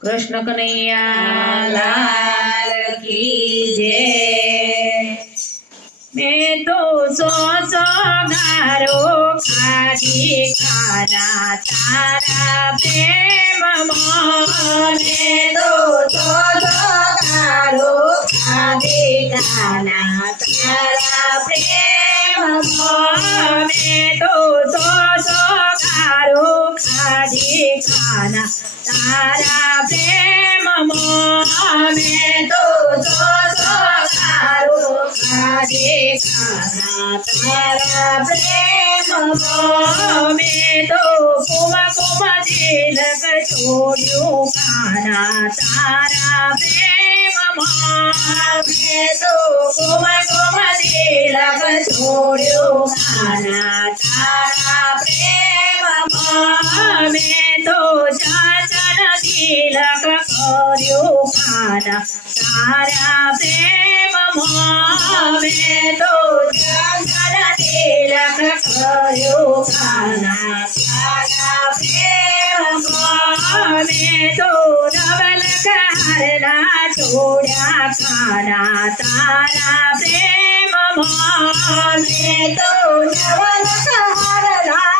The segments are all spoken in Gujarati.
કૃષ્ણ કનૈયા લાલ કી જય મેં તો સો સો ગારો ખાધી ખાના તારા પ્રેમ મેં તો સો સો ગારો ખાધી ખાના તારા પ્રેમ મેં તો સો સો ગારો ठिकाना तारा प्रेम मे तो तारो काजे खाना तारा प्रेम मे तो कुम कुम तिलक छोड़ो खाना तारा प्रेम मे तो कुम कुम तिलक छोड़ो खाना तारा प्रेम ખાના તારા પ્રેમ મેં તો ચાચા તિલક કર્યું ખાના તારા પ્રેમ મેં તો ચાચા તિલક કર્યું ખાના તારા પ્રેમ મેં તો નવલ કરના છોડ્યા ખાના તારા પ્રેમ મેં તો નવલ કરના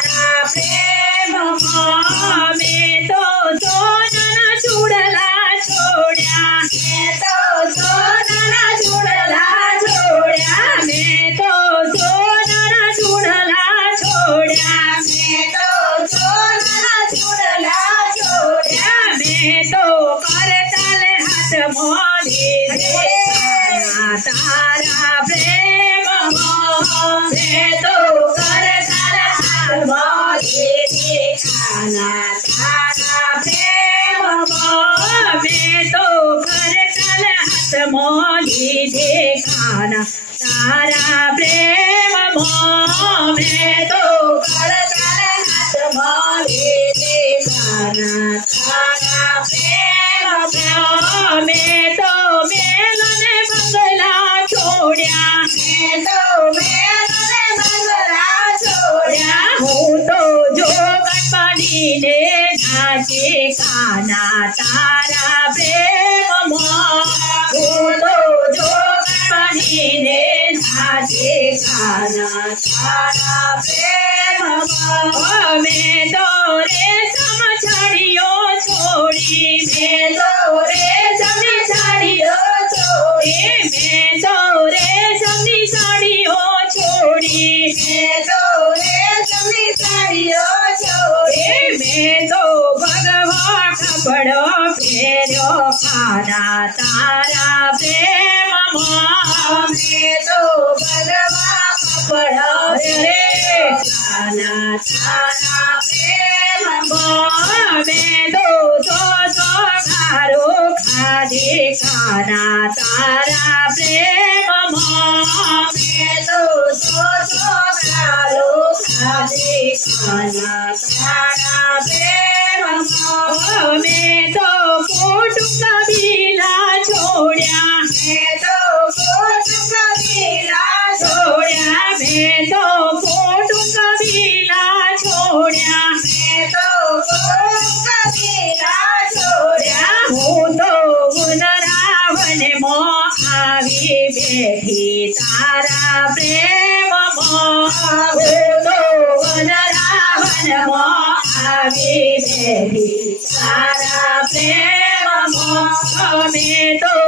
તારા પ્રેમ મેં તો હાથ મોડી ખાના તારા પ્રેમ મેં તો કરતાલ હાથ મોડી ખાના તારા પ્રેમ મેં તો મેલને બંગલા છોડ્યા. મેં તો મેલને બંગલા છોડ્યા. હું તો જોગણ બનીને નાચે તારા પ્રેમ કાના તારા પ્રેમ મેં તો કપડો રે ખાના તારા પ્રેમ મેં તો તો તો ગારો ખાધી. ખાના તારા પ્રેમ મેં તો તો તો ગારો ખાધી. ખાના તારા પ્રેમ મેં તો કુટુંબ કબીલા છોડ્યા મેં આવી બેઠી તારા પ્રેમ ગુનરાવન મો આવી બેઠી તારા પ્રેમ તો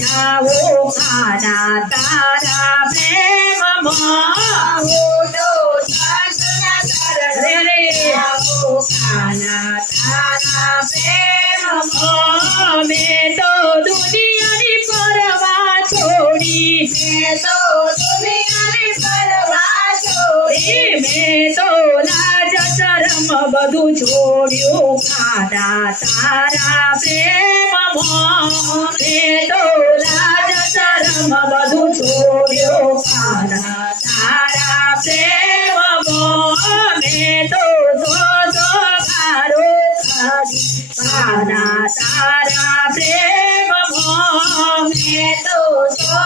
જાઓ કાના તારા પ્રેમમાં. રે આવો કાના તારા પ્રેમમાં. બધું છોડ્યું ખાધા તારા પ્રેમમાં મેં તો લાજ શરમ બધું છોડ્યું ખાધા તારા પ્રેમમાં મેં તો સો ગારો ખાધી તારા પ્રેમમાં મેં તો સો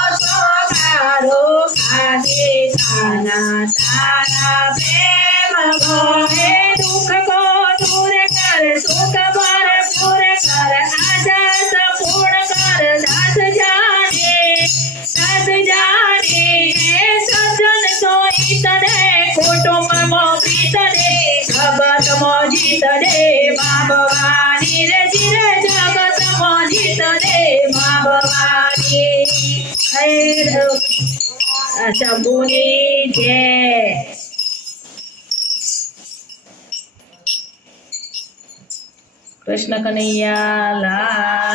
ગારો ખાધે તારા તારા પ્રેમમાં મા ભવાની રે જીરે જગતમાં જીત દે મા ભવાની. શંભુની જય. કૃષ્ણ કનૈયા લાલ.